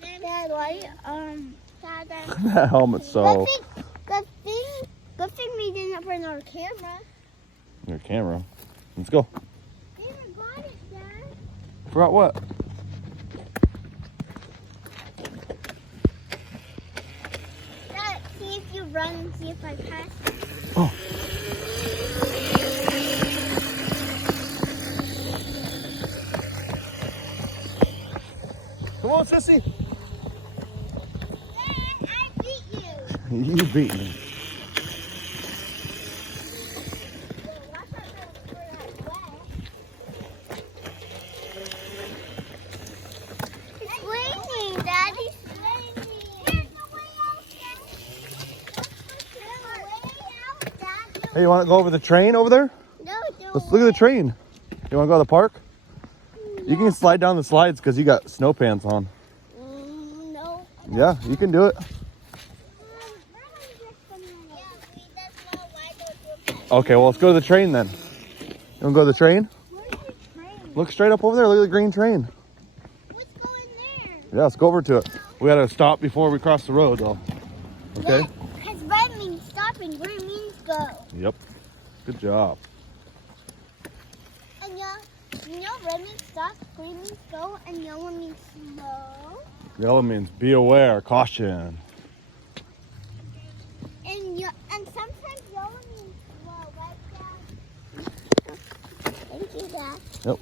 Dad, why? Dad. That helmet's so. Good thing we didn't bring our camera. Your camera. Let's go. We forgot it, Dad. Forgot what? Dad, see if you run and see if I pass. Oh. Come on, sissy. Dad, I beat you. You beat me. It's raining, Daddy. It's raining. There's no way out, Dad. Hey, you want to go over the train over there? No, Let's look at the train. You want to go to the park? You can slide down the slides because you got snow pants on. No. Yeah, you can do it. Okay, well, let's go to the train then. You want to go to the train? Where's the train? Look straight up over there. Look at the green train. Let's go in there. Yeah, let's go over to it. We got to stop before we cross the road, though. Okay? Because red means stopping, green means go. Yep. Good job. And red means stop, green means go, and yellow means slow. Yellow means be aware, caution. And sometimes yellow means slow, right, Dad? Thank you, Dad. Yep.